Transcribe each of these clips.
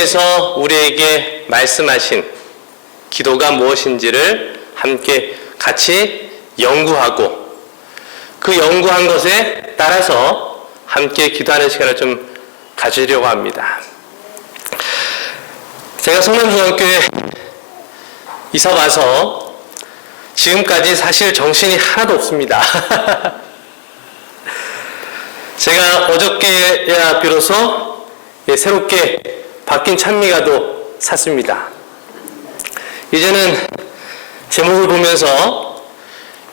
통해서 우리에게 말씀하신 기도가 무엇인지를 함께 같이 연구하고 그 연구한 것에 따라서 함께 기도하는 시간을 좀 가지려고 합니다. 제가 성남중앙교회 이사 와서 지금까지 사실 정신이 하나도 없습니다. 제가 어저께야 비로소 새롭게 바뀐 찬미가도 샀습니다. 이제는 제목을 보면서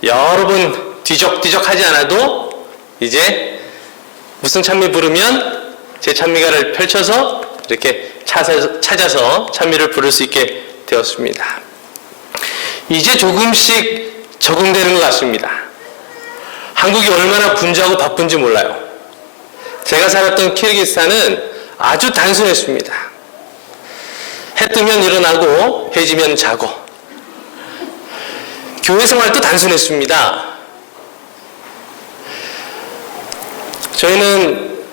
여러 번 뒤적뒤적 하지 않아도 이제 무슨 찬미 부르면 제 찬미가를 펼쳐서 이렇게 찾아서 찬미를 부를 수 있게 되었습니다. 이제 조금씩 적응되는 것 같습니다. 한국이 얼마나 분주하고 바쁜지 몰라요. 제가 살았던 키르기스탄은 아주 단순했습니다. 해 뜨면 일어나고 해 지면 자고. 교회 생활도 단순했습니다. 저희는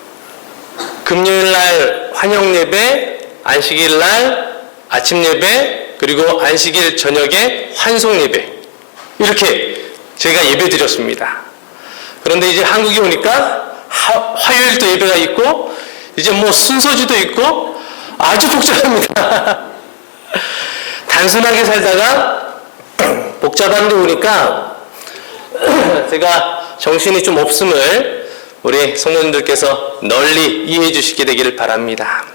금요일날 환영예배, 안식일날 아침예배, 그리고 안식일 저녁에 환송예배, 이렇게 제가 예배 드렸습니다. 그런데 이제 한국에 오니까 화요일도 예배가 있고 이제 뭐 순서주도 있고 아주 복잡합니다. 단순하게 살다가 복잡한 데 오니까 제가 정신이 좀 없음을 우리 성도님들께서 널리 이해해 주시게 되기를 바랍니다.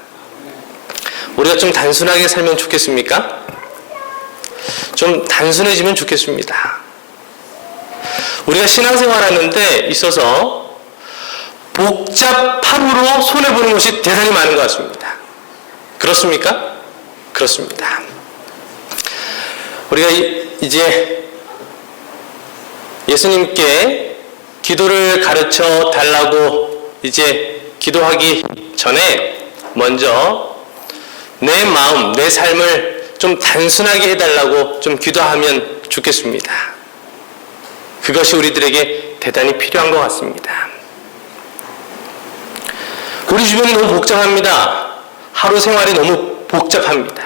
우리가 좀 단순하게 살면 좋겠습니까? 좀 단순해지면 좋겠습니다. 우리가 신앙생활하는 데 있어서 복잡함으로 손해보는 것이 대단히 많은 것 같습니다. 그렇습니까? 그렇습니다. 우리가 이제 예수님께 기도를 가르쳐 달라고 이제 기도하기 전에 먼저 내 마음, 내 삶을 좀 단순하게 해달라고 좀 기도하면 좋겠습니다. 그것이 우리들에게 대단히 필요한 것 같습니다. 우리 주변이 너무 복잡합니다. 하루 생활이 너무 복잡합니다.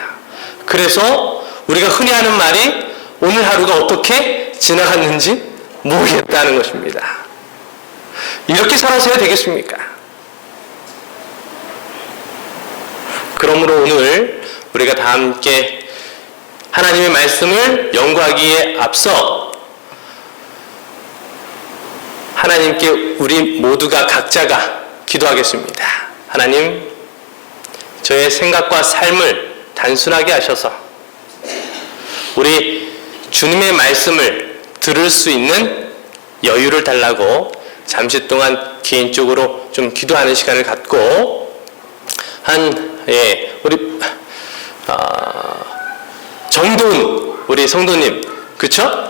그래서 우리가 흔히 하는 말이 오늘 하루가 어떻게 지나갔는지 모르겠다는 것입니다. 이렇게 살아서야 되겠습니까? 그러므로 오늘 우리가 다 함께 하나님의 말씀을 연구하기에 앞서 하나님께 우리 모두가 각자가 기도하겠습니다. 하나님, 저의 생각과 삶을 단순하게 하셔서 우리 주님의 말씀을 들을 수 있는 여유를 달라고 잠시 동안 개인적으로 좀 기도하는 시간을 갖고 우리 정도은 우리 성도님, 그쵸?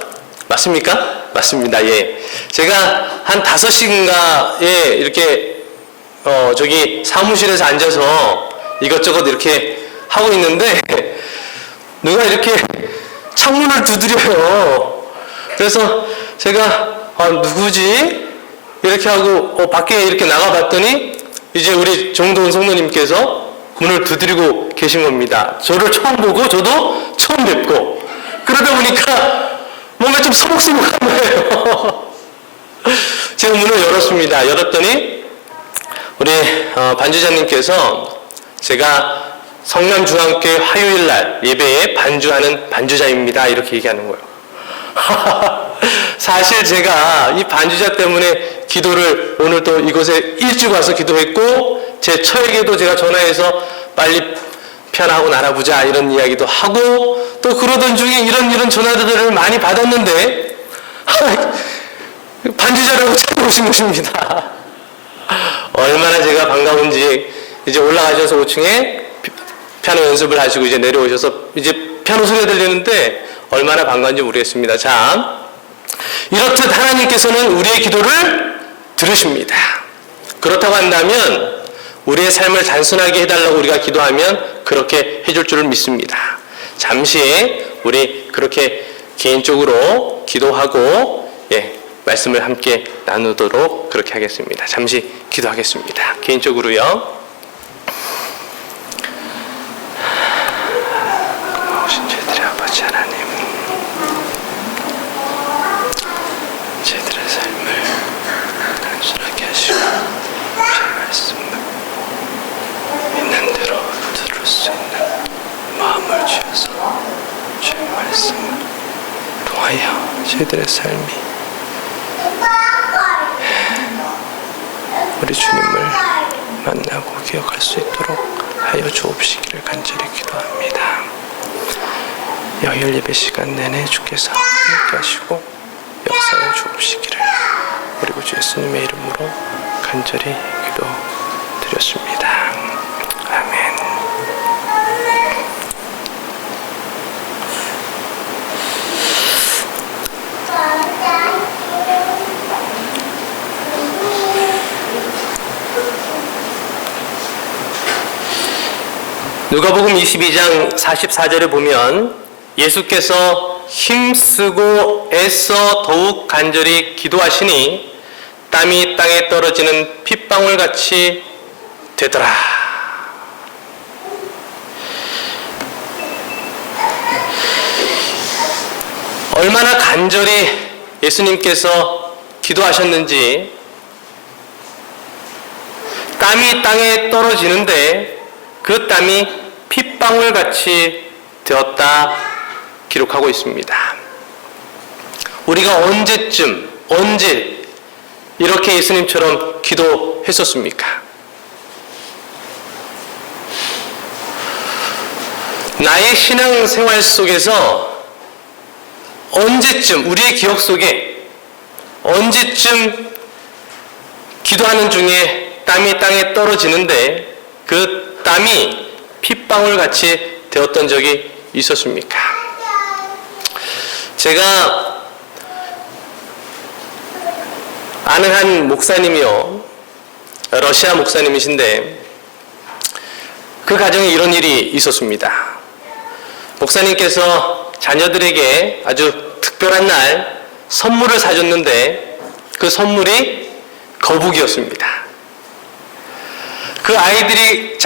맞습니까? 맞습니다. 예. 제가 한 5시인가에 이렇게 저기 사무실에서 앉아서 이것저것 이렇게 하고 있는데 누가 이렇게 창문을 두드려요. 그래서 제가 누구지? 이렇게 하고 밖에 이렇게 나가봤더니 이제 우리 정도은 성도님께서 문을 두드리고 계신 겁니다. 저를 처음 보고 저도 처음 뵙고 그러다 보니까 뭔가 좀 서먹서먹한 거예요. 제가 문을 열었습니다. 열었더니 우리 반주자님께서 제가 성남중앙교회 화요일날 예배에 반주하는 반주자입니다. 이렇게 얘기하는 거예요. 사실 제가 이 반주자 때문에 기도를 오늘 또 이곳에 일찍 와서 기도했고 제 처에게도 제가 전화해서 빨리 편하고 나눠보자 이런 이야기도 하고 또 그러던 중에 이런 전화들을 많이 받았는데 반주자라고 찾아오신 것입니다. 얼마나 제가 반가운지 이제 올라가셔서 5층에 피아노 연습을 하시고 이제 내려오셔서 이제 피아노 소리가 들리는데 얼마나 반가운지 모르겠습니다. 자, 이렇듯 하나님께서는 우리의 기도를 들으십니다. 그렇다고 한다면 우리의 삶을 단순하게 해달라고 우리가 기도하면 그렇게 해줄 줄을 믿습니다. 잠시 우리 그렇게 개인적으로 기도하고 말씀을 함께 나누도록 그렇게 하겠습니다. 잠시 기도하겠습니다. 개인적으로요. 아버지 하나님, 저희들의 삶을 단순하게 하시고 주의 말씀을 있는 대로 들을 수 있는 마음을 주셔서 주의 말씀을 통하여 저희들의 삶이 우리 주님을 만나고 기억할 수 있도록 하여 주옵시기를 간절히 기도합니다. 여일 예배 시간 내내 주께서 함께 하시고 역사해 주옵시기를 우리 구주 예수님의 이름으로 간절히 기도드렸습니다. 아멘. 누가복음 22장 44절에 보면 예수께서 힘쓰고 애써 더욱 간절히 기도하시니 땀이 땅에 떨어지는 핏방울같이 되더라. 얼마나 간절히 예수님께서 기도하셨는지 땀이 땅에 떨어지는데 그 땀이 핏방울같이 되었다 기록하고 있습니다. 우리가 언제 이렇게 예수님처럼 기도했었습니까? 나의 신앙생활 속에서 언제쯤, 우리의 기억 속에 언제쯤 기도하는 중에 땀이 땅에 떨어지는데 그 땀이 핏방울같이 되었던 적이 있었습니까? 제가 아는 한 목사님이요, 러시아 목사님이신데 그 가정에 이런 일이 있었습니다. 목사님께서 자녀들에게 아주 특별한 날 선물을 사줬는데 그 선물이 거북이였습니다. 그 아이들이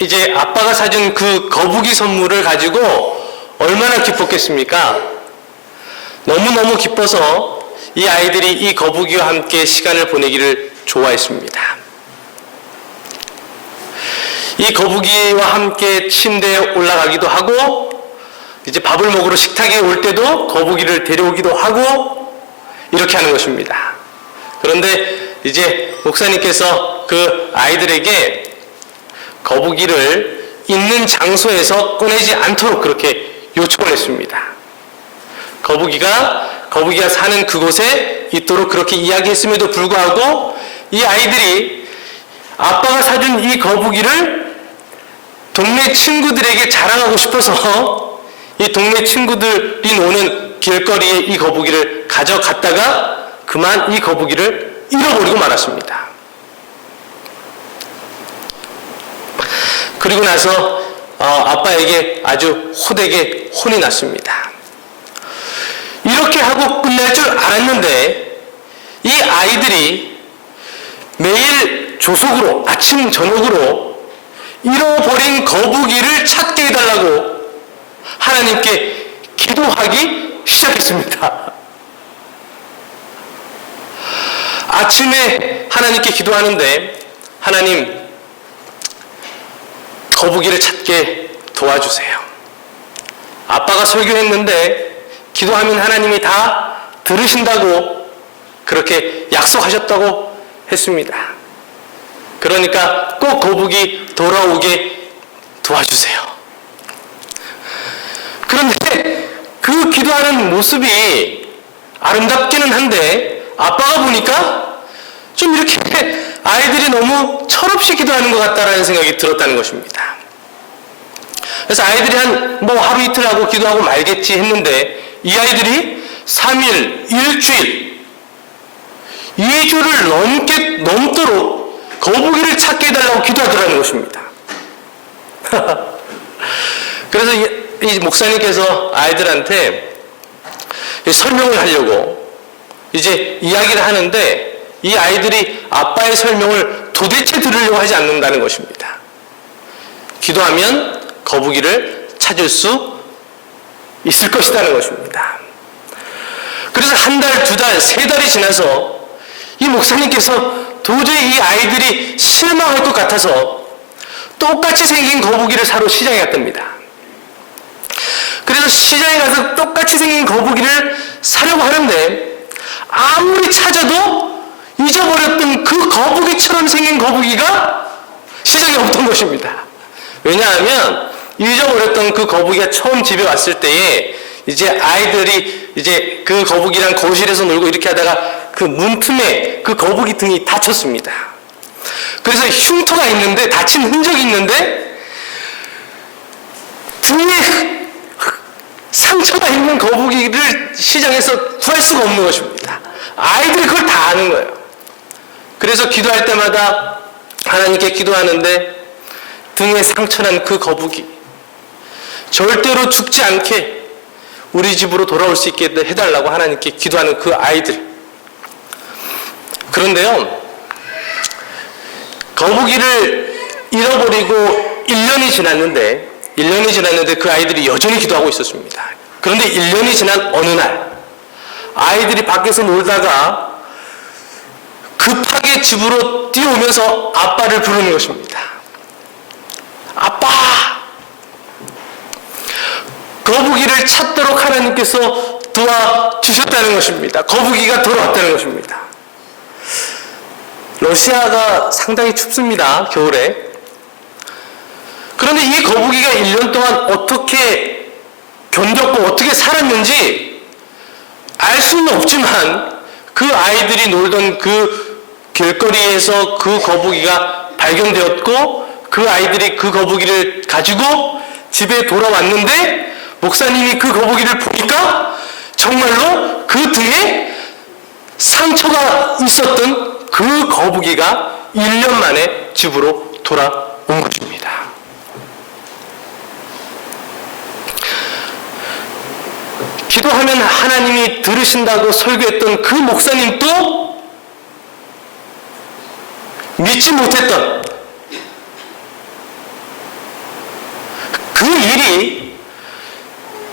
이제 아빠가 사준 그 거북이 선물을 가지고 얼마나 기뻤겠습니까? 너무너무 기뻐서 이 아이들이 이 거북이와 함께 시간을 보내기를 좋아했습니다. 이 거북이와 함께 침대에 올라가기도 하고 이제 밥을 먹으러 식탁에 올 때도 거북이를 데려오기도 하고 이렇게 하는 것입니다. 그런데 이제 목사님께서 그 아이들에게 거북이를 있는 장소에서 꺼내지 않도록 그렇게 요청을 했습니다. 거북이가 사는 그곳에 있도록 그렇게 이야기했음에도 불구하고 이 아이들이 아빠가 사준 이 거북이를 동네 친구들에게 자랑하고 싶어서 이 동네 친구들이 노는 길거리에 이 거북이를 가져갔다가 그만 이 거북이를 잃어버리고 말았습니다. 그리고 나서 아빠에게 아주 호되게 혼이 났습니다. 이렇게 하고 끝날 줄 알았는데 이 아이들이 매일 조속으로 아침 저녁으로 잃어버린 거북이를 찾게 해달라고 하나님께 기도하기 시작했습니다. 아침에 하나님께 기도하는데 하나님, 거북이를 찾게 도와주세요. 아빠가 설교했는데 기도하면 하나님이 다 들으신다고 그렇게 약속하셨다고 했습니다. 그러니까 꼭 거북이 돌아오게 도와주세요. 그런데 그 기도하는 모습이 아름답기는 한데 아빠가 보니까 좀 이렇게 아이들이 너무 철없이 기도하는 것 같다라는 생각이 들었다는 것입니다. 그래서 아이들이 하루 이틀 하고 기도하고 말겠지 했는데 이 아이들이 3일, 일주일, 2주를 넘도록 거북이를 찾게 해달라고 기도하더라는 것입니다. 그래서 이 목사님께서 아이들한테 설명을 하려고 이제 이야기를 하는데 이 아이들이 아빠의 설명을 도대체 들으려고 하지 않는다는 것입니다. 기도하면 거북이를 찾을 수 있을 것이라는 것입니다. 그래서 한 달, 두 달, 세 달이 지나서 이 목사님께서 도저히 이 아이들이 실망할 것 같아서 똑같이 생긴 거북이를 사러 시장에 갔답니다. 그래서 시장에 가서 똑같이 생긴 거북이를 사려고 하는데 아무리 찾아도 잊어버렸던 그 거북이처럼 생긴 거북이가 시장에 없던 것입니다. 왜냐하면 잊어버렸던 그 거북이가 처음 집에 왔을 때에 이제 아이들이 이제 그 거북이랑 거실에서 놀고 이렇게 하다가 그 문틈에 그 거북이 등이 다쳤습니다. 그래서 흉터가 있는데, 다친 흔적이 있는데 등에 상처가 있는 거북이를 시장에서 구할 수가 없는 것입니다. 아이들이 그걸 다 아는 거예요. 그래서 기도할 때마다 하나님께 기도하는데 등에 상처난 그 거북이 절대로 죽지 않게 우리 집으로 돌아올 수 있게 해달라고 하나님께 기도하는 그 아이들. 그런데요, 거북이를 잃어버리고 1년이 지났는데 그 아이들이 여전히 기도하고 있었습니다. 그런데 1년이 지난 어느 날 아이들이 밖에서 놀다가 급하게 집으로 뛰어오면서 아빠를 부르는 것입니다. 아빠! 거북이를 찾도록 하나님께서 도와주셨다는 것입니다. 거북이가 돌아왔다는 것입니다. 러시아가 상당히 춥습니다, 겨울에. 그런데 이 거북이가 1년 동안 어떻게 견뎠고 어떻게 살았는지 알 수는 없지만 그 아이들이 놀던 그 길거리에서 그 거북이가 발견되었고 그 아이들이 그 거북이를 가지고 집에 돌아왔는데 목사님이 그 거북이를 보니까 정말로 그 등에 상처가 있었던 그 거북이가 1년 만에 집으로 돌아온 것입니다. 기도하면 하나님이 들으신다고 설교했던 그 목사님도 믿지 못했던 그 일이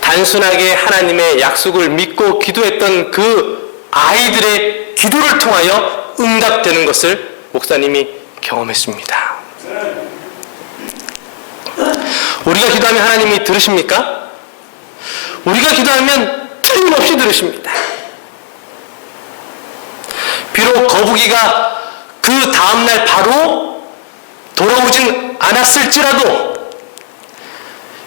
단순하게 하나님의 약속을 믿고 기도했던 그 아이들의 기도를 통하여 응답되는 것을 목사님이 경험했습니다. 우리가 기도하면 하나님이 들으십니까? 우리가 기도하면 틀림없이 들으십니다. 비록 거북이가 그 다음날 바로 돌아오진 않았을지라도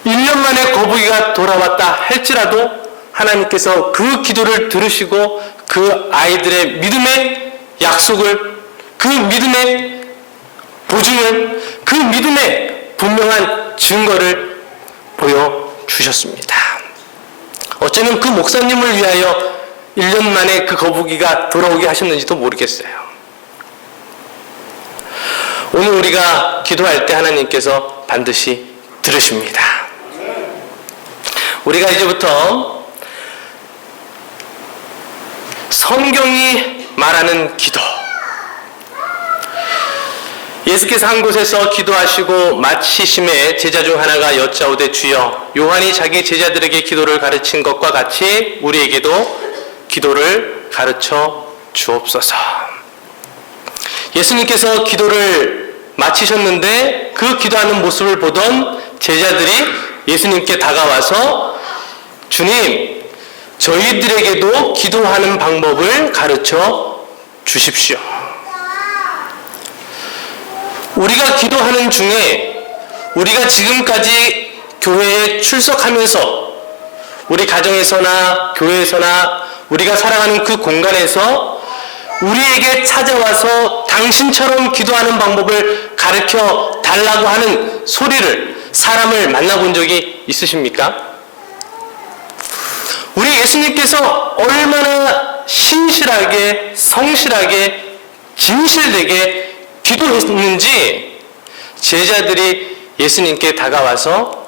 1년 만에 거북이가 돌아왔다 할지라도 하나님께서 그 기도를 들으시고 그 아이들의 믿음의 약속을, 그 믿음의 보증을, 그 믿음의 분명한 증거를 보여주셨습니다. 어쩌면 그 목사님을 위하여 1년 만에 그 거북이가 돌아오게 하셨는지도 모르겠어요. 오늘 우리가 기도할 때 하나님께서 반드시 들으십니다. 우리가 이제부터 성경이 말하는 기도, 예수께서 한 곳에서 기도하시고 마치심에 제자 중 하나가 여짜오되 주여 요한이 자기 제자들에게 기도를 가르친 것과 같이 우리에게도 기도를 가르쳐 주옵소서. 예수님께서 기도를 마치셨는데 그 기도하는 모습을 보던 제자들이 예수님께 다가와서 주님, 저희들에게도 기도하는 방법을 가르쳐 주십시오. 우리가 기도하는 중에 우리가 지금까지 교회에 출석하면서 우리 가정에서나 교회에서나 우리가 살아가는 그 공간에서 우리에게 찾아와서 당신처럼 기도하는 방법을 가르쳐 달라고 하는 소리를, 사람을 만나본 적이 있으십니까? 우리 예수님께서 얼마나 신실하게, 성실하게, 진실되게 기도했는지 제자들이 예수님께 다가와서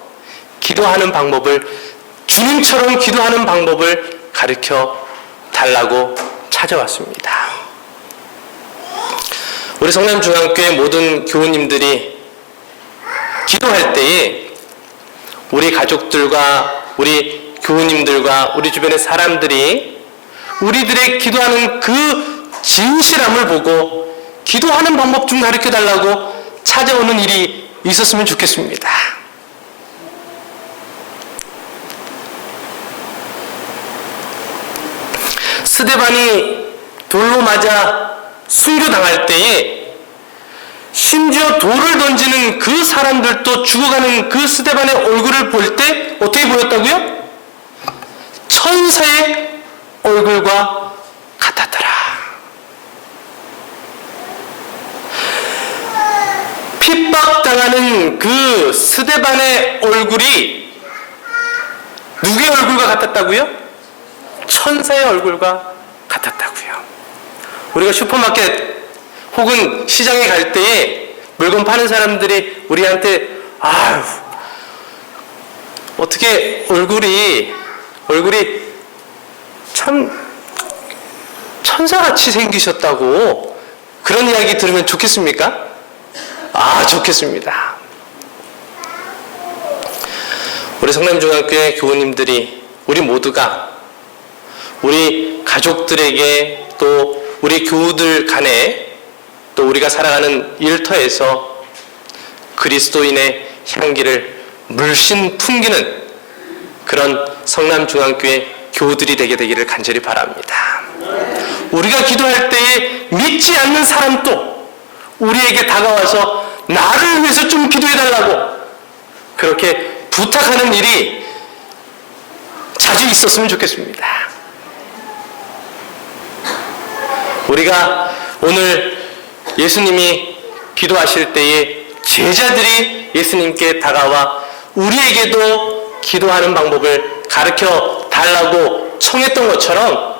기도하는 방법을, 주님처럼 기도하는 방법을 가르쳐 달라고 찾아왔습니다. 우리 성남중앙교회 모든 교우님들이 기도할 때에 우리 가족들과 우리 교우님들과 우리 주변의 사람들이 우리들의 기도하는 그 진실함을 보고 기도하는 방법 좀 가르쳐 달라고 찾아오는 일이 있었으면 좋겠습니다. 스데반이 돌로 맞아 순교당할 때에 심지어 돌을 던지는 그 사람들도 죽어가는 그 스데반의 얼굴을 볼 때 어떻게 보였다고요? 천사의 얼굴과 같았더라. 핍박당하는 그 스데반의 얼굴이 누구의 얼굴과 같았다고요? 천사의 얼굴과 같았다고요. 우리가 슈퍼마켓 혹은 시장에 갈 때에 물건 파는 사람들이 우리한테 아유 어떻게 얼굴이 참 천사같이 생기셨다고 그런 이야기 들으면 좋겠습니까? 아, 좋겠습니다. 우리 성남중학교의 교우님들이 우리 모두가 우리 가족들에게 또 우리 교우들 간에 또 우리가 살아가는 일터에서 그리스도인의 향기를 물씬 풍기는 그런 성남중학교의 교우들이 되게 되기를 간절히 바랍니다. 우리가 기도할 때에 믿지 않는 사람도 우리에게 다가와서 나를 위해서 좀 기도해달라고 그렇게 부탁하는 일이 자주 있었으면 좋겠습니다. 우리가 오늘 예수님이 기도하실 때에 제자들이 예수님께 다가와 우리에게도 기도하는 방법을 가르쳐 달라고 청했던 것처럼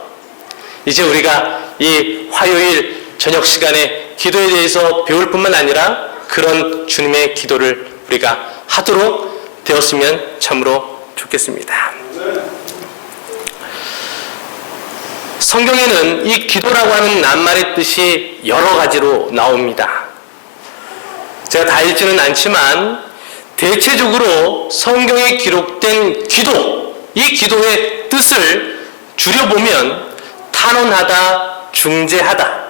이제 우리가 이 화요일 저녁 시간에 기도에 대해서 배울 뿐만 아니라 그런 주님의 기도를 우리가 하도록 되었으면 참으로 좋겠습니다. 성경에는 이 기도라고 하는 낱말의 뜻이 여러 가지로 나옵니다. 제가 다 읽지는 않지만 대체적으로 성경에 기록된 기도, 이 기도의 뜻을 줄여보면 탄원하다, 중재하다,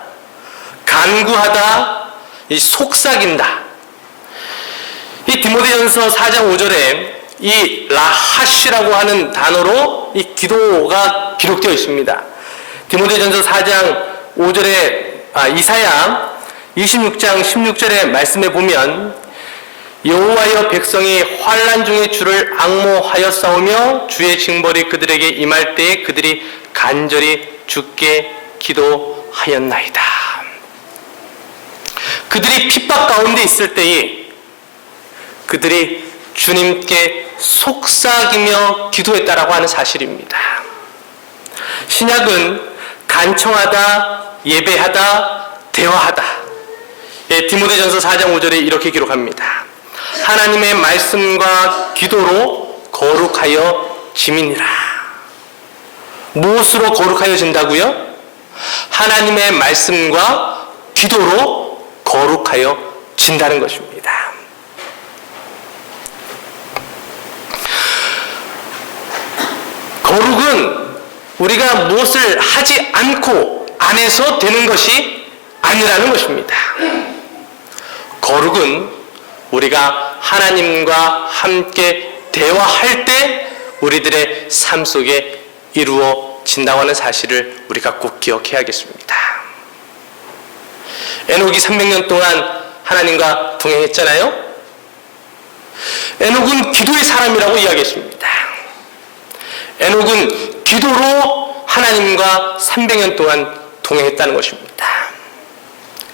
간구하다, 속삭인다. 이 디모데전서 4장 5절에 이 라하시라고 하는 단어로 이 기도가 기록되어 있습니다. 디모데전서 4장 5절에 이사야 26장 16절의 말씀에 보면 여호와여 백성이 환난 중에 주를 앙모하여 싸우며 주의 징벌이 그들에게 임할 때에 그들이 간절히 주께 기도하였나이다. 그들이 핍박 가운데 있을 때에 그들이 주님께 속삭이며 기도했다라고 하는 사실입니다. 신약은 간청하다, 예배하다, 대화하다. 디모데전서 4장 5절에 이렇게 기록합니다. 하나님의 말씀과 기도로 거룩하여 지민이라. 무엇으로 거룩하여진다고요? 하나님의 말씀과 기도로 거룩하여 진다는 것입니다. 거룩은 우리가 무엇을 하지 않고 안 해서 되는 것이 아니라는 것입니다. 거룩은 우리가 하나님과 함께 대화할 때 우리들의 삶 속에 이루어진다고 하는 사실을 우리가 꼭 기억해야겠습니다. 에녹이 300년 동안 하나님과 동행했잖아요. 에녹은 기도의 사람이라고 이야기했습니다. 에녹은 기도로 하나님과 300년 동안 동행했다는 것입니다.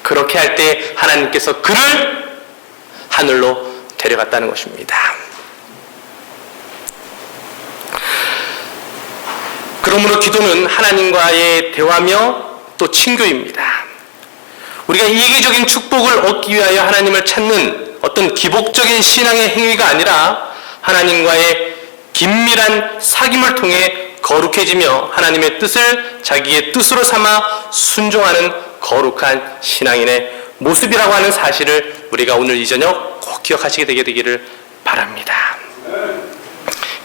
그렇게 할 때 하나님께서 그를 하늘로 데려갔다는 것입니다. 그러므로 기도는 하나님과의 대화며 또 친교입니다. 우리가 이기적인 축복을 얻기 위하여 하나님을 찾는 어떤 기복적인 신앙의 행위가 아니라 하나님과의 긴밀한 사귐을 통해 거룩해지며 하나님의 뜻을 자기의 뜻으로 삼아 순종하는 거룩한 신앙인의 모습이라고 하는 사실을 우리가 오늘 이 저녁 꼭 기억하시게 되기를 바랍니다.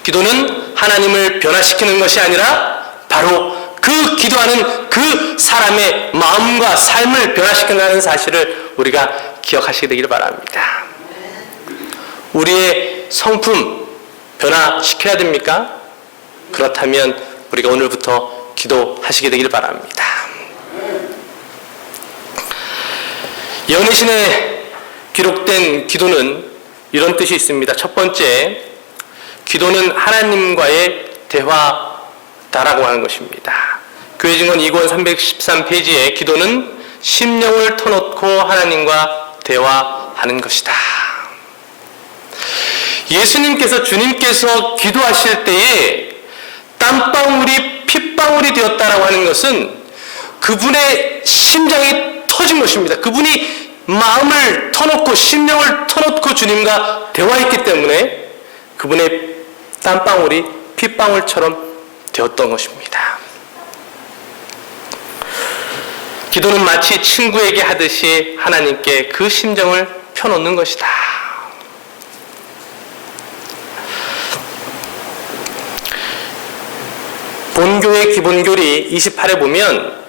기도는 하나님을 변화시키는 것이 아니라 바로 그 기도하는 그 사람의 마음과 삶을 변화시킨다는 사실을 우리가 기억하시게 되기를 바랍니다. 우리의 성품 변화시켜야 됩니까? 그렇다면 우리가 오늘부터 기도하시게 되기를 바랍니다. 연애신에 기록된 기도는 이런 뜻이 있습니다. 첫 번째, 기도는 하나님과의 대화다라고 하는 것입니다. 교회 증언 2권 313페이지에 기도는 심령을 터놓고 하나님과 대화하는 것이다. 예수님께서 주님께서 기도하실 때에 땀방울이 핏방울이 되었다라고 하는 것은 그분의 심장이 터진 것입니다. 그분이 마음을 터놓고 심령을 터놓고 주님과 대화했기 때문에 그분의 땀방울이 핏방울처럼 되었던 것입니다. 기도는 마치 친구에게 하듯이 하나님께 그 심정을 펴놓는 것이다. 본교의 기본교리 28에 보면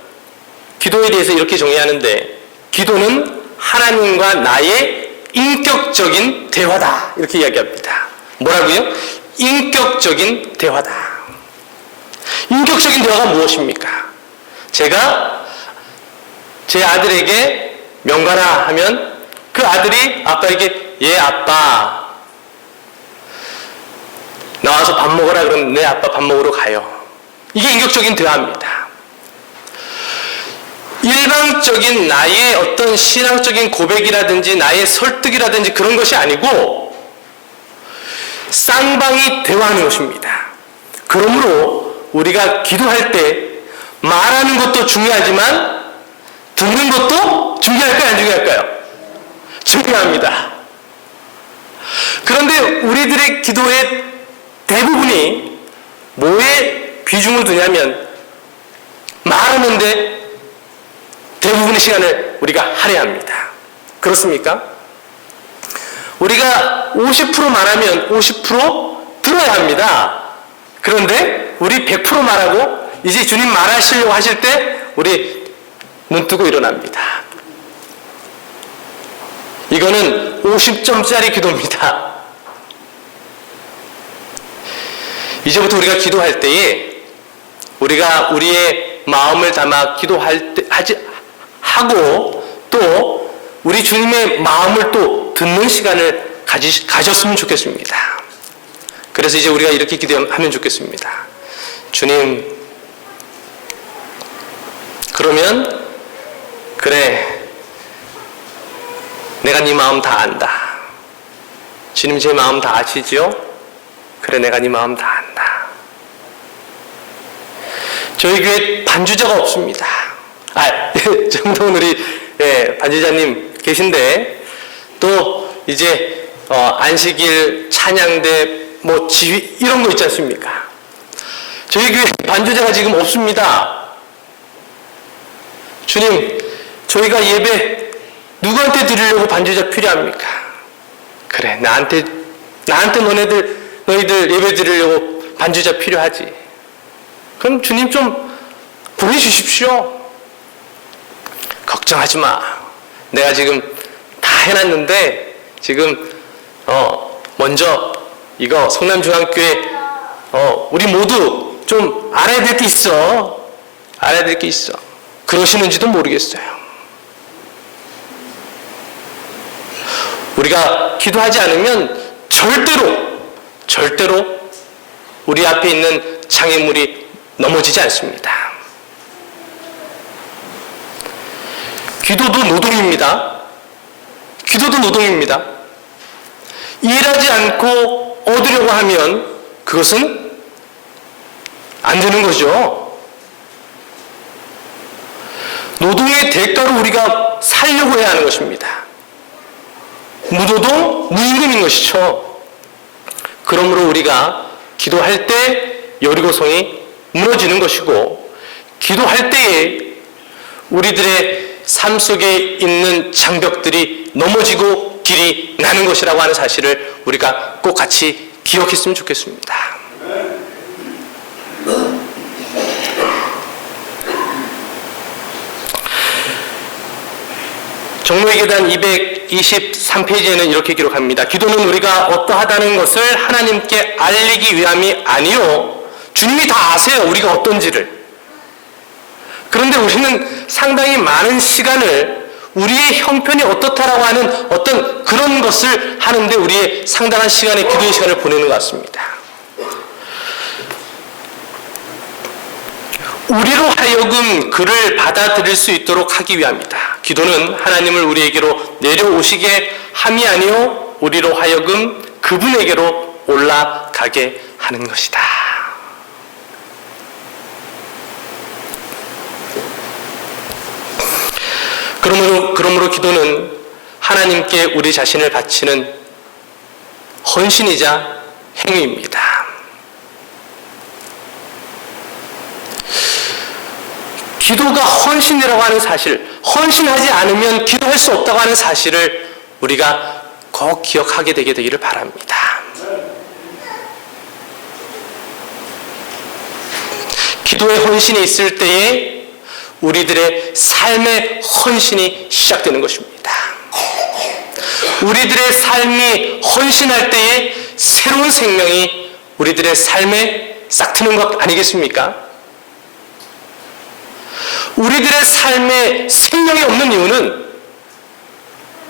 기도에 대해서 이렇게 정의하는데, 기도는 하나님과 나의 인격적인 대화다, 이렇게 이야기합니다. 뭐라고요? 인격적인 대화다. 인격적인 대화가 무엇입니까? 제가 제 아들에게 명가라 하면 그 아들이 아빠에게 예 아빠 나와서 밥 먹으라 그러면 네 아빠 밥 먹으러 가요. 이게 인격적인 대화입니다. 일방적인 나의 어떤 신앙적인 고백이라든지 나의 설득이라든지 그런 것이 아니고 쌍방이 대화하는 것입니다. 그러므로 우리가 기도할 때 말하는 것도 중요하지만 듣는 것도 중요할까요? 안 중요할까요? 중요합니다. 그런데 우리들의 기도의 대부분이 뭐에 비중을 두냐면 말하는데 대부분의 시간을 우리가 할애합니다. 그렇습니까? 우리가 50% 말하면 50% 들어야 합니다. 그런데 우리 100% 말하고 이제 주님 말하시려고 하실 때 우리 눈 뜨고 일어납니다. 이거는 50점짜리 기도입니다. 이제부터 우리가 기도할 때에 우리가 우리의 마음을 담아 기도할 때 하고 또 우리 주님의 마음을 또 듣는 시간을 가졌으면 좋겠습니다. 그래서 이제 우리가 이렇게 기도하면 좋겠습니다. 주님, 그러면 그래, 내가 네 마음 다 안다. 주님 제 마음 다 아시죠? 그래, 내가 네 마음 다 안다. 저희 교회 반주자가 없습니다. 정동훈 우리 반주자님 계신데 또 이제 안식일 찬양대 뭐 지휘 이런 거 있지 않습니까? 저희 교회 반주자가 지금 없습니다. 주님, 저희가 예배 누구한테 드리려고 반주자 필요합니까? 그래, 나한테 너희들 예배 드리려고 반주자 필요하지. 그럼 주님 좀 보내주십시오. 걱정하지 마. 내가 지금 다 해놨는데 지금 먼저 이거 성남중앙교회 우리 모두 좀 알아야 될 게 있어. 알아야 될 게 있어. 그러시는지도 모르겠어요. 우리가 기도하지 않으면 절대로 우리 앞에 있는 장애물이 넘어지지 않습니다. 기도도 노동입니다. 기도도 노동입니다. 일하지 않고 얻으려고 하면 그것은 안 되는 거죠. 노동의 대가로 우리가 살려고 해야 하는 것입니다. 무노동, 무임금인 것이죠. 그러므로 우리가 기도할 때 여리고성이 무너지는 것이고, 기도할 때에 우리들의 삶 속에 있는 장벽들이 넘어지고 길이 나는 것이라고 하는 사실을 우리가 꼭 같이 기억했으면 좋겠습니다. 종로의 계단 223페이지에는 이렇게 기록합니다. 기도는 우리가 어떠하다는 것을 하나님께 알리기 위함이 아니요, 주님이 다 아세요, 우리가 어떤지를. 그런데 우리는 상당히 많은 시간을 우리의 형편이 어떻다라고 하는 어떤 그런 것을 하는데 우리의 상당한 시간의 기도의 시간을 보내는 것 같습니다. 우리로 하여금 그를 받아들일 수 있도록 하기 위함이다. 기도는 하나님을 우리에게로 내려오시게 함이 아니요, 우리로 하여금 그분에게로 올라가게 하는 것이다. 그러므로 기도는 하나님께 우리 자신을 바치는 헌신이자 행위입니다. 기도가 헌신이라고 하는 사실, 헌신하지 않으면 기도할 수 없다고 하는 사실을 우리가 꼭 기억하게 되기를 바랍니다. 기도의 헌신이 있을 때에 우리들의 삶의 헌신이 시작되는 것입니다. 우리들의 삶이 헌신할 때에 새로운 생명이 우리들의 삶에 싹 트는 것 아니겠습니까? 우리들의 삶에 생명이 없는 이유는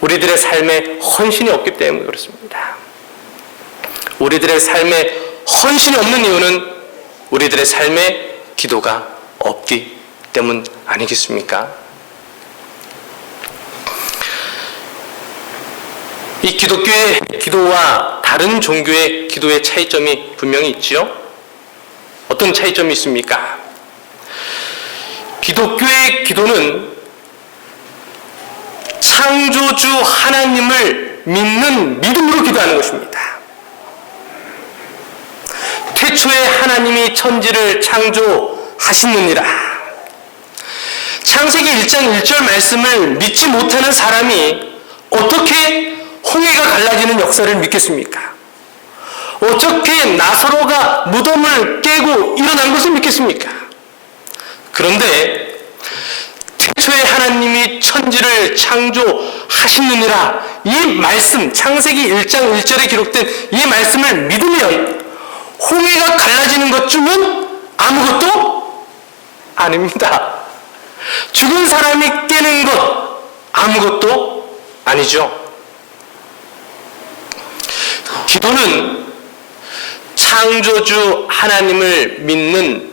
우리들의 삶에 헌신이 없기 때문에 그렇습니다. 우리들의 삶에 헌신이 없는 이유는 우리들의 삶에 기도가 없기 때문 아니겠습니까? 이 기독교의 기도와 다른 종교의 기도의 차이점이 분명히 있지요? 어떤 차이점이 있습니까? 기독교의 기도는 창조주 하나님을 믿는 믿음으로 기도하는 것입니다. 태초에 하나님이 천지를 창조하시느니라. 창세기 1장 1절 말씀을 믿지 못하는 사람이 어떻게 홍해가 갈라지는 역사를 믿겠습니까? 어떻게 나사로가 무덤을 깨고 일어난 것을 믿겠습니까? 그런데 태초에 하나님이 천지를 창조하시느니라, 이 말씀, 창세기 1장 1절에 기록된 이 말씀을 믿으면 홍해가 갈라지는 것쯤은 아무것도 아닙니다. 죽은 사람이 깨는 것 아무것도 아니죠. 기도는 창조주 하나님을 믿는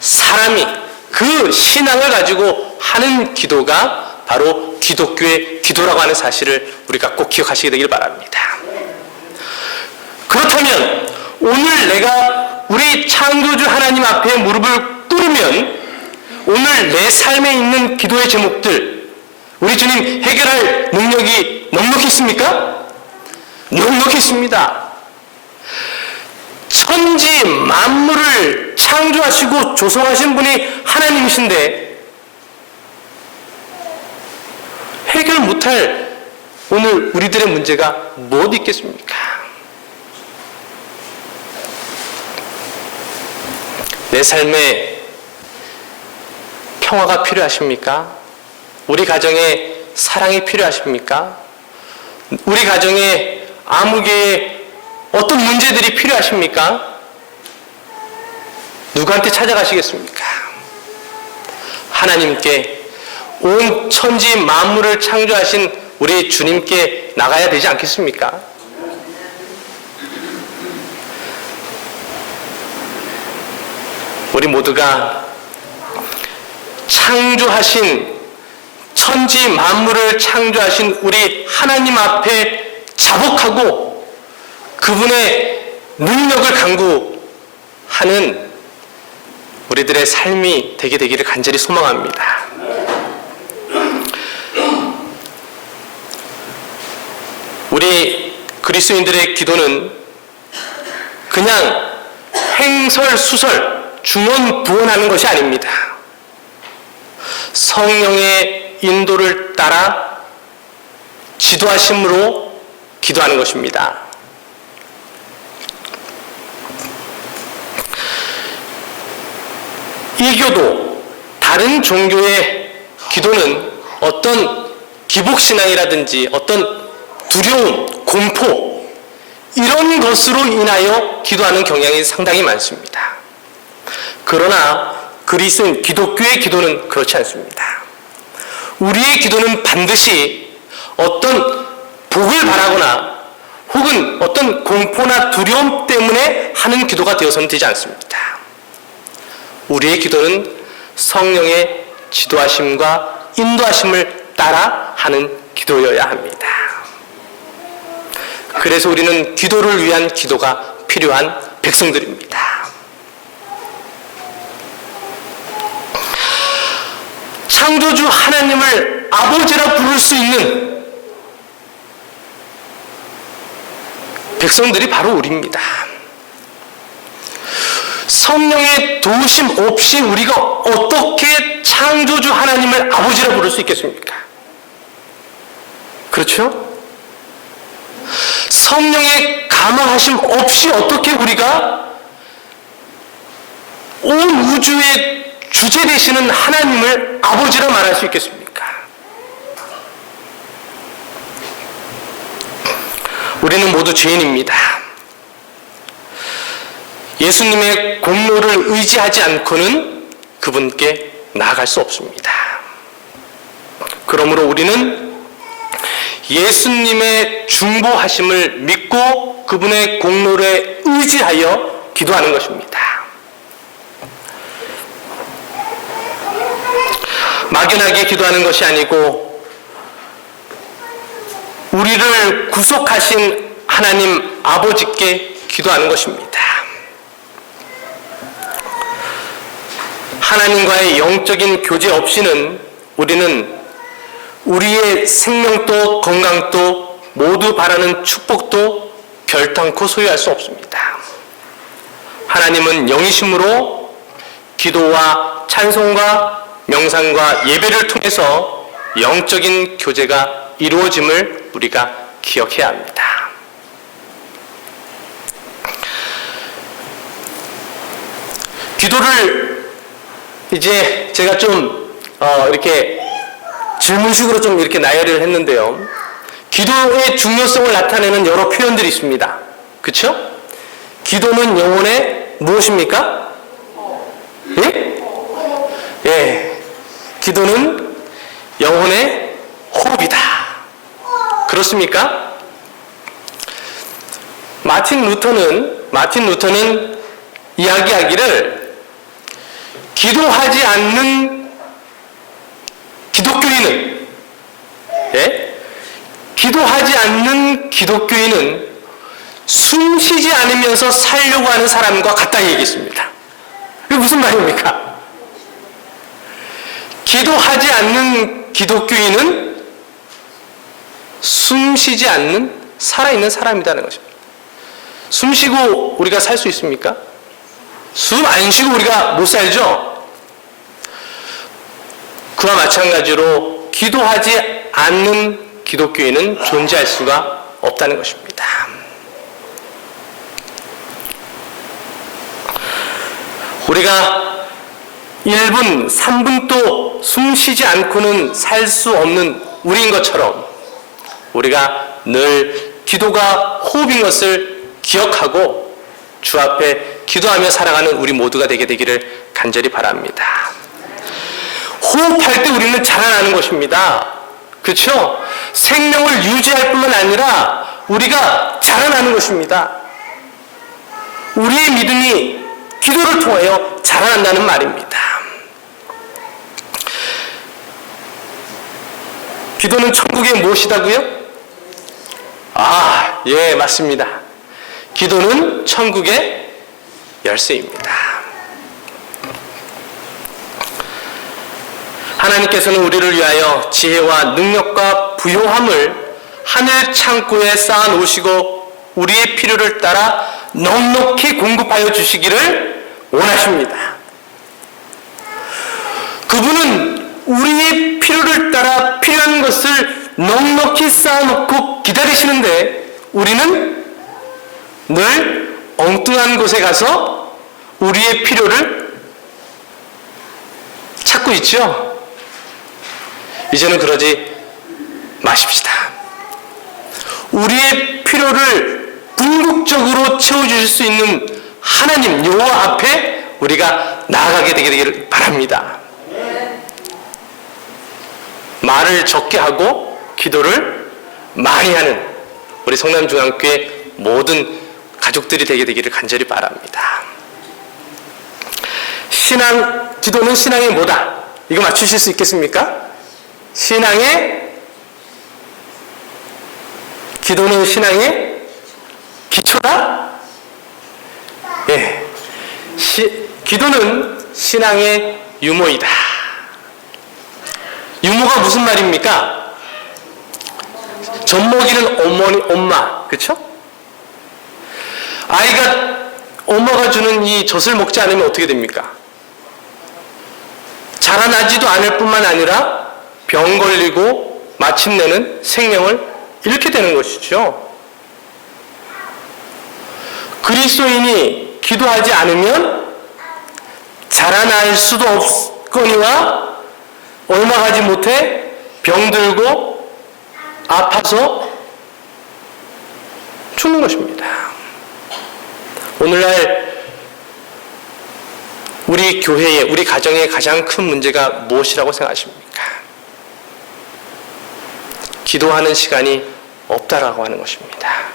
사람이 그 신앙을 가지고 하는 기도가 바로 기독교의 기도라고 하는 사실을 우리가 꼭 기억하시게 되길 바랍니다. 그렇다면 오늘 내가 우리 창조주 하나님 앞에 무릎을 꿇으면 오늘 내 삶에 있는 기도의 제목들 우리 주님 해결할 능력이 넉넉히 있습니까? 넉넉히 있습니다. 천지 만물을 창조하시고 조성하신 분이 하나님이신데 해결 못할 오늘 우리들의 문제가 무엇 있겠습니까? 내 삶에 평화가 필요하십니까? 우리 가정에 사랑이 필요하십니까? 우리 가정에 아무개의 어떤 문제들이 필요하십니까? 누구한테 찾아가시겠습니까? 하나님께, 온 천지 만물을 창조하신 우리 주님께 나가야 되지 않겠습니까? 우리 모두가 창조하신, 천지 만물을 창조하신 우리 하나님 앞에 자복하고 그분의 능력을 간구하는 우리들의 삶이 되기를 간절히 소망합니다. 우리 그리스도인들의 기도는 그냥 횡설수설, 중언부언하는 것이 아닙니다. 성령의 인도를 따라 지도하심으로 기도하는 것입니다. 이 기도, 다른 종교의 기도는 어떤 기복신앙이라든지 어떤 두려움, 공포 이런 것으로 인하여 기도하는 경향이 상당히 많습니다. 그러나 그리스도인 기독교의 기도는 그렇지 않습니다. 우리의 기도는 반드시 어떤 복을 바라거나 혹은 어떤 공포나 두려움 때문에 하는 기도가 되어서는 되지 않습니다. 우리의 기도는 성령의 지도하심과 인도하심을 따라 하는 기도여야 합니다. 그래서 우리는 기도를 위한 기도가 필요한 백성들입니다. 창조주 하나님을 아버지라 부를 수 있는 백성들이 바로 우리입니다. 성령의 도우심 없이 우리가 어떻게 창조주 하나님을 아버지라 부를 수 있겠습니까? 그렇죠? 성령의 감화하심 없이 어떻게 우리가 온 우주의 주제 되시는 하나님을 아버지라 말할 수 있겠습니까? 우리는 모두 죄인입니다. 예수님의 공로를 의지하지 않고는 그분께 나아갈 수 없습니다. 그러므로 우리는 예수님의 중보하심을 믿고 그분의 공로에 의지하여 기도하는 것입니다. 막연하게 기도하는 것이 아니고 우리를 구속하신 하나님 아버지께 기도하는 것입니다. 하나님과의 영적인 교제 없이는 우리는 우리의 생명도 건강도 모두 바라는 축복도 별탄코 소유할 수 없습니다. 하나님은 영이심으로 기도와 찬송과 명상과 예배를 통해서 영적인 교제가 이루어짐을 우리가 기억해야 합니다. 기도를 이제 제가 좀 이렇게 질문식으로 좀 이렇게 나열을 했는데요. 기도의 중요성을 나타내는 여러 표현들이 있습니다. 그렇죠? 기도는 영혼의 무엇입니까? 예? 예. 기도는 영혼의 호흡이다. 그렇습니까? 마틴 루터는 이야기하기를 기도하지 않는 기독교인은 기도하지 않는 기독교인은 숨 쉬지 않으면서 살려고 하는 사람과 같다 얘기했습니다. 이게 무슨 말입니까? 기도하지 않는 기독교인은 숨 쉬지 않는 살아있는 사람이라는 것입니다. 숨 쉬고 우리가 살 수 있습니까? 숨 안 쉬고 우리가 못 살죠? 그와 마찬가지로 기도하지 않는 기독교인은 존재할 수가 없다는 것입니다. 우리가 1분, 3분도 숨 쉬지 않고는 살 수 없는 우리인 것처럼 우리가 늘 기도가 호흡인 것을 기억하고 주 앞에 기도하며 살아가는 우리 모두가 되기를 간절히 바랍니다. 호흡할 때 우리는 자라나는 것입니다. 그렇죠? 생명을 유지할 뿐만 아니라 우리가 자라나는 것입니다. 우리의 믿음이 기도를 통하여 자라난다는 말입니다. 기도는 천국의 무엇이다고요? 예, 맞습니다. 기도는 천국의 열쇠입니다. 하나님께서는 우리를 위하여 지혜와 능력과 부요함을 하늘 창고에 쌓아 놓으시고 우리의 필요를 따라 넉넉히 공급하여 주시기를 원하십니다. 그분은 우리의 필요를 따라 필요한 것을 넉넉히 쌓아놓고 기다리시는데 우리는 늘 엉뚱한 곳에 가서 우리의 필요를 찾고 있죠. 이제는 그러지 마십시다. 우리의 필요를 궁극적으로 채워주실 수 있는 하나님 여호와 앞에 우리가 나아가게 되기를 바랍니다. 말을 적게 하고 기도를 많이 하는 우리 성남중앙교회 모든 가족들이 되기를 간절히 바랍니다. 기도는 신앙의 뭐다? 이거 맞추실 수 있겠습니까? 기도는 신앙의 기초다? 예. 기도는 신앙의 유모이다. 유모가 무슨 말입니까? 젖먹이는 어머니, 엄마. 그쵸? 아이가 엄마가 주는 이 젖을 먹지 않으면 어떻게 됩니까? 자라나지도 않을 뿐만 아니라 병 걸리고 마침내는 생명을 잃게 되는 것이죠. 그리스도인이 기도하지 않으면 자라날 수도 없거니와 얼마 가지 못해 병들고 아파서 죽는 것입니다. 오늘날 우리 교회의, 우리 가정의 가장 큰 문제가 무엇이라고 생각하십니까? 기도하는 시간이 없다라고 하는 것입니다.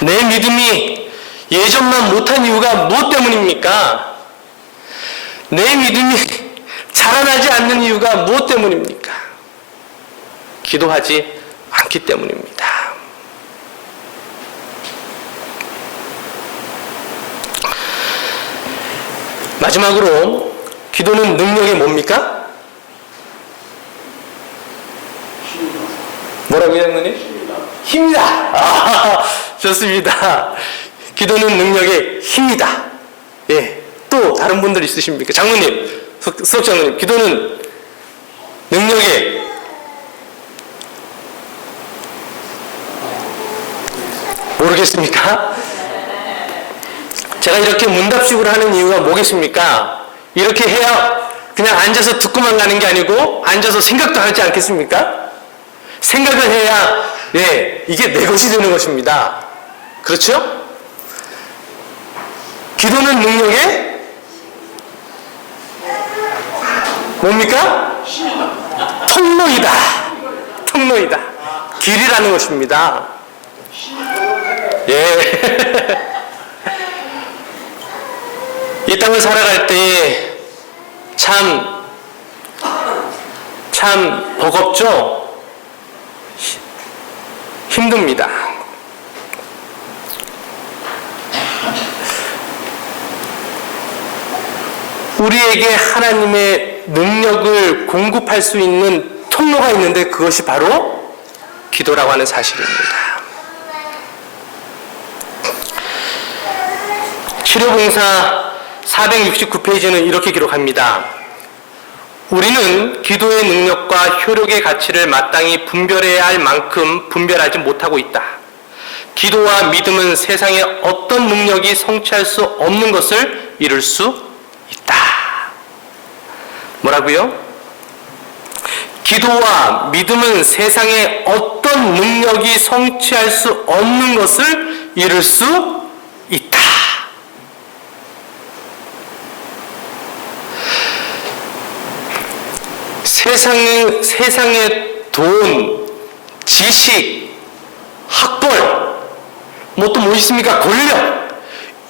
내 믿음이 예전만 못한 이유가 무엇 때문입니까? 내 믿음이 자라나지 않는 이유가 무엇 때문입니까? 기도하지 않기 때문입니다. 마지막으로 기도는 능력이 뭡니까? 뭐라고요, 장로님? 힘이다. 아, 좋습니다. 기도는 능력의 힘이다. 예. 또 다른 분들 있으십니까? 장로님, 수석 장로님, 기도는 능력의 모르겠습니까? 제가 이렇게 문답식으로 하는 이유가 뭐겠습니까? 이렇게 해야 그냥 앉아서 듣고만 가는 게 아니고 앉아서 생각도 하지 않겠습니까? 생각을 해야 이게 내 것이 되는 것입니다. 그렇죠? 기도는 능력의 뭡니까? 통로이다. 통로이다. 길이라는 것입니다. 예. 이 땅을 살아갈 때 참 버겁죠? 힘듭니다. 우리에게 하나님의 능력을 공급할 수 있는 통로가 있는데 그것이 바로 기도라고 하는 사실입니다. 치료봉사 469페이지는 이렇게 기록합니다. 우리는 기도의 능력과 효력의 가치를 마땅히 분별해야 할 만큼 분별하지 못하고 있다. 기도와 믿음은 세상에 어떤 능력이 성취할 수 없는 것을 이룰 수 있다. 뭐라고요? 기도와 믿음은 세상에 어떤 능력이 성취할 수 없는 것을 이룰 수 있다. 세상의 돈, 지식, 학벌, 뭐 또 뭐 있습니까? 권력,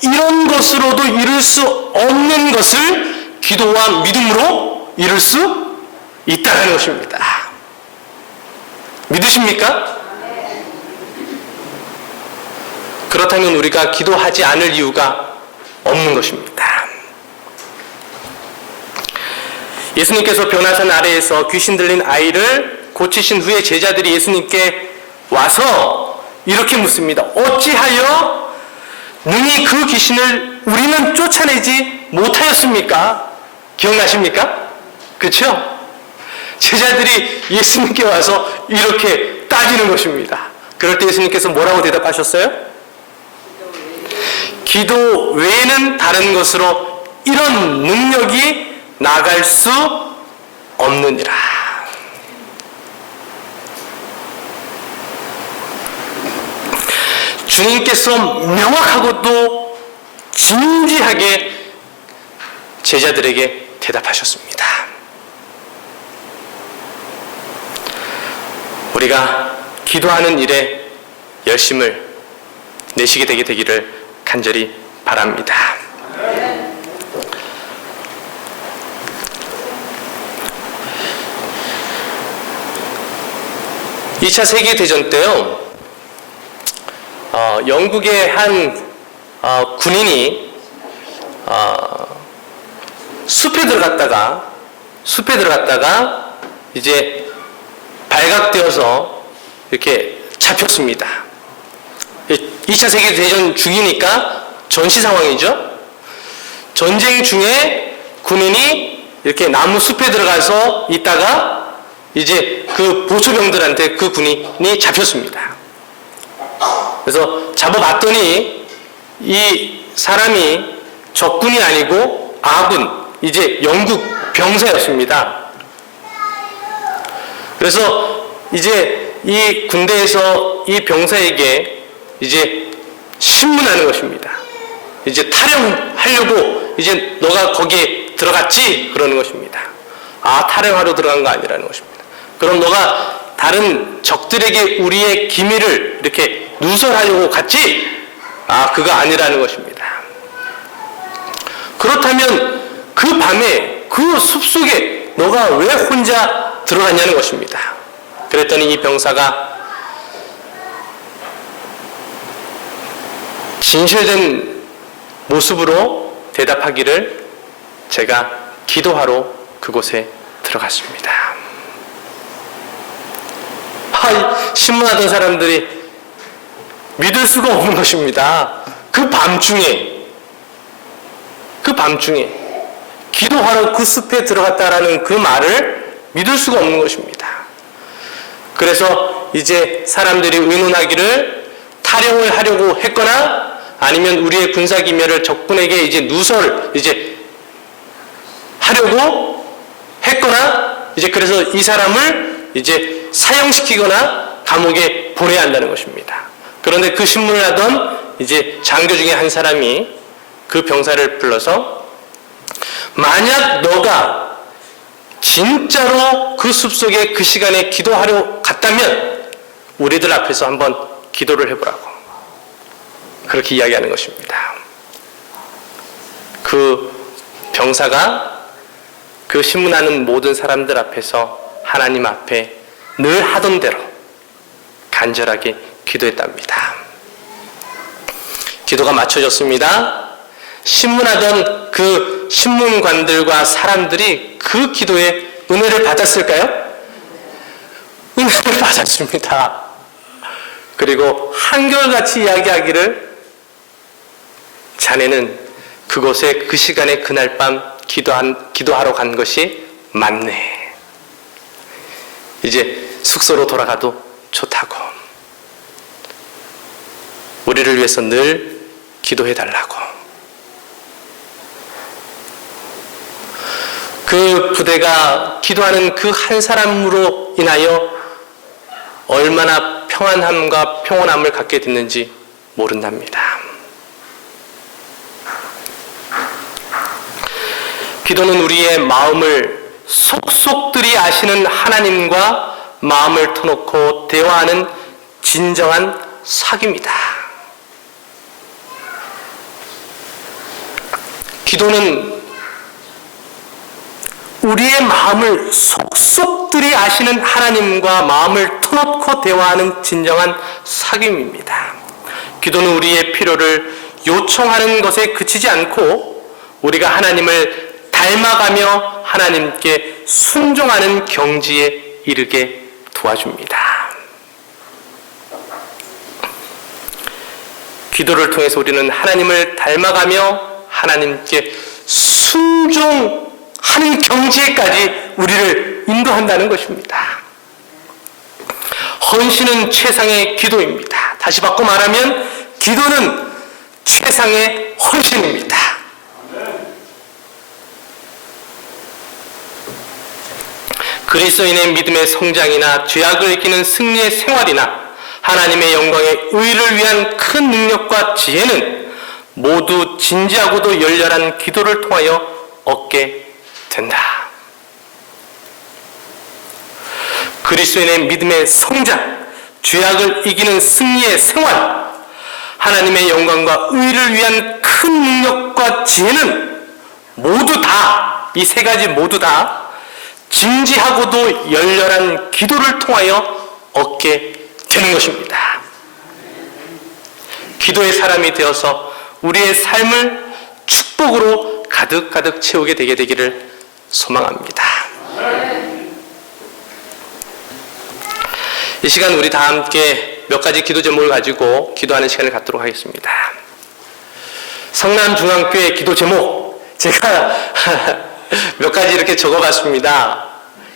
이런 것으로도 이룰 수 없는 것을 기도와 믿음으로 이룰 수 있다는 것입니다. 믿으십니까? 그렇다면 우리가 기도하지 않을 이유가 없는 것입니다. 예수님께서 변화산 아래에서 귀신 들린 아이를 고치신 후에 제자들이 예수님께 와서 이렇게 묻습니다. 어찌하여 능히 그 귀신을 우리는 쫓아내지 못하였습니까? 기억나십니까? 그렇죠? 제자들이 예수님께 와서 이렇게 따지는 것입니다. 그럴 때 예수님께서 뭐라고 대답하셨어요? 기도 외에는 다른 것으로 이런 능력이 나갈 수 없느니라. 주님께서 명확하고도 진지하게 제자들에게 대답하셨습니다. 우리가 기도하는 일에 열심을 내시게 되기를 간절히 바랍니다. 2차 세계대전 때요, 영국의 한 군인이 숲에 들어갔다가 이제 발각되어서 이렇게 잡혔습니다. 2차 세계대전 중이니까 전시 상황이죠. 전쟁 중에 군인이 이렇게 나무 숲에 들어가서 있다가 이제 그 보초병들한테 그 군인이 잡혔습니다. 그래서 잡아봤더니 이 사람이 적군이 아니고 아군, 이제 영국 병사였습니다. 그래서 이제 이 군대에서 이 병사에게 이제 신문하는 것입니다. 이제 탈영하려고 이제 너가 거기에 들어갔지? 그러는 것입니다. 아, 탈영하러 들어간 거 아니라는 것입니다. 그럼 너가 다른 적들에게 우리의 기밀을 이렇게 누설하려고 갔지? 아, 그거 아니라는 것입니다. 그렇다면 그 밤에 그 숲속에 너가 왜 혼자 들어갔냐는 것입니다. 그랬더니 이 병사가 진실된 모습으로 대답하기를 제가 기도하러 그곳에 들어갔습니다. 신문하던 사람들이 믿을 수가 없는 것입니다. 그 밤중에 기도하러 그 숲에 들어갔다라는 그 말을 믿을 수가 없는 것입니다. 그래서 이제 사람들이 의논하기를 탈영을 하려고 했거나 아니면 우리의 군사기밀을 적군에게 이제 누설 하려고 했거나 이제 그래서 이 사람을 이제 사형시키거나 감옥에 보내야 한다는 것입니다. 그런데 그 신문을 하던 이제 장교 중에 한 사람이 그 병사를 불러서 만약 너가 진짜로 그 숲속에 그 시간에 기도하러 갔다면 우리들 앞에서 한번 기도를 해보라고 그렇게 이야기하는 것입니다. 그 병사가 그 신문하는 모든 사람들 앞에서 하나님 앞에 늘 하던 대로 간절하게 기도했답니다. 기도가 맞춰졌습니다. 신문하던 그 신문관들과 사람들이 그 기도에 은혜를 받았을까요? 은혜를 받았습니다. 그리고 한결같이 이야기하기를 자네는 그곳에 그 시간에 그날 밤 기도하러 간 것이 맞네. 이제 숙소로 돌아가도 좋다고. 우리를 위해서 늘 기도해달라고. 그 부대가 기도하는 그 한 사람으로 인하여 얼마나 평안함과 평온함을 갖게 됐는지 모른답니다. 기도는 우리의 마음을 속속들이 아시는 하나님과 마음을 터놓고 대화하는 진정한 사귑이다. 기도는 우리의 마음을 속속들이 아시는 하나님과 마음을 터놓고 대화하는 진정한 사귐입니다. 기도는 우리의 필요를 요청하는 것에 그치지 않고 우리가 하나님을 닮아가며 하나님께 순종하는 경지에 이르게 도와줍니다. 기도를 통해서 우리는 하나님을 닮아가며 하나님께 순종하는 경지에까지 우리를 인도한다는 것입니다. 헌신은 최상의 기도입니다. 다시 바꿔 말하면 기도는 최상의 헌신입니다. 그리스도인의 믿음의 성장이나 죄악을 이기는 승리의 생활이나 하나님의 영광의 의를 위한 큰 능력과 지혜는 모두 진지하고도 열렬한 기도를 통하여 얻게 된다. 그리스도인의 믿음의 성장, 죄악을 이기는 승리의 생활, 하나님의 영광과 의를 위한 큰 능력과 지혜는 모두 다, 이 세 가지 모두 다 진지하고도 열렬한 기도를 통하여 얻게 되는 것입니다. 기도의 사람이 되어서 우리의 삶을 축복으로 가득가득 채우게 되게 되기를 소망합니다. 이 시간 우리 다 함께 몇 가지 기도 제목을 가지고 기도하는 시간을 갖도록 하겠습니다. 성남중앙교회 기도 제목, 제가 몇 가지 이렇게 적어봤습니다.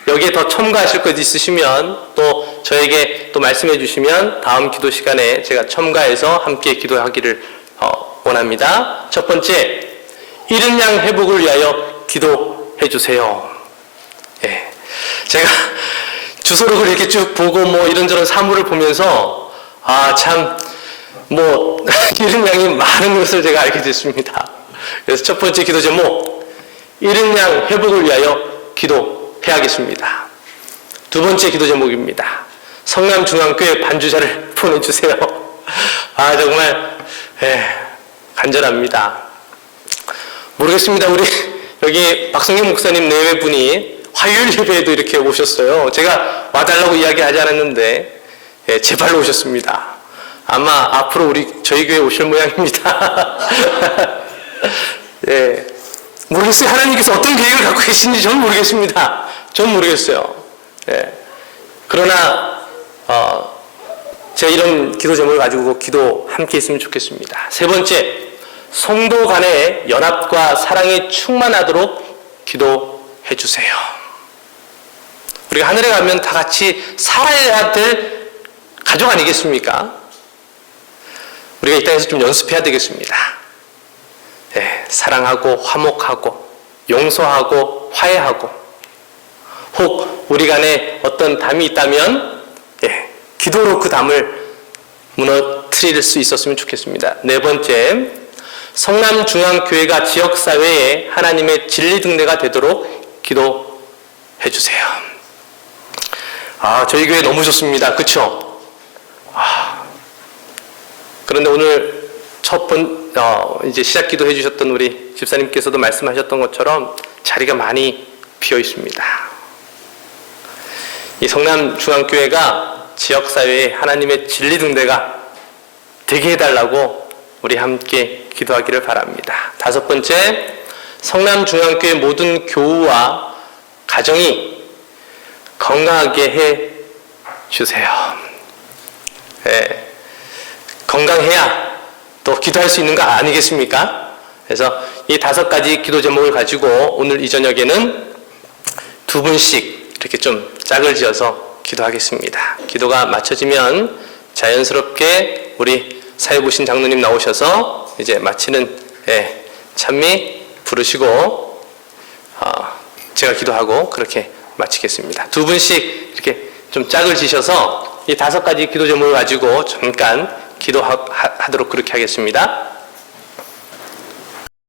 여기에 더 첨가하실 것 있으시면 또 저에게 또 말씀해 주시면 다음 기도 시간에 제가 첨가해서 함께 기도하기를 원합니다. 첫 번째, 잃은 양 회복을 위하여 기도해 주세요. 예. 제가 주소록을 이렇게 쭉 보고 뭐 이런저런 사물을 보면서 잃은 양이 많은 것을 제가 알게 됐습니다. 그래서 첫 번째 기도 제목, 잃은 양 회복을 위하여 기도해야겠습니다. 두 번째 기도 제목입니다. 성남중앙교회 반주자를 보내주세요. 정말 간절합니다. 모르겠습니다. 우리 여기 박성경 목사님 내외분이 화요일 예배에도 이렇게 오셨어요. 제가 와달라고 이야기하지 않았는데 제발로 오셨습니다. 아마 앞으로 저희 교회 오실 모양입니다. 모르겠어요. 하나님께서 어떤 계획을 갖고 계신지 저는 모르겠습니다. 저는 모르겠어요. 그러나 제가 이런 기도 제목을 가지고 기도 함께 했으면 좋겠습니다. 세 번째, 성도 간의 연합과 사랑이 충만하도록 기도해 주세요. 우리가 하늘에 가면 다 같이 살아야 될 가족 아니겠습니까? 우리가 이 땅에서 좀 연습해야 되겠습니다. 사랑하고 화목하고 용서하고 화해하고, 혹 우리 간에 어떤 담이 있다면 기도로 그 담을 무너뜨릴 수 있었으면 좋겠습니다. 네 번째, 성남중앙교회가 지역사회에 하나님의 진리 등대가 되도록 기도해 주세요. 저희 교회 너무 좋습니다. 그쵸? 그런데 오늘 이제 시작 기도해 주셨던 우리 집사님께서도 말씀하셨던 것처럼 자리가 많이 비어 있습니다. 이 성남중앙교회가 지역사회에 하나님의 진리 등대가 되게 해달라고 우리 함께 기도하기를 바랍니다. 다섯 번째, 성남중앙교회 모든 교우와 가정이 건강하게 해 주세요. 건강해야 또 기도할 수 있는 거 아니겠습니까? 그래서 이 다섯 가지 기도 제목을 가지고 오늘 이 저녁에는 두 분씩 이렇게 좀 짝을 지어서 기도하겠습니다. 기도가 마쳐지면 자연스럽게 우리 사회 보신 장로님 나오셔서 이제 마치는 찬미 부르시고 제가 기도하고 그렇게 마치겠습니다. 두 분씩 이렇게 좀 짝을 지셔서 이 다섯 가지 기도 제목을 가지고 잠깐 기도하도록 그렇게 하겠습니다.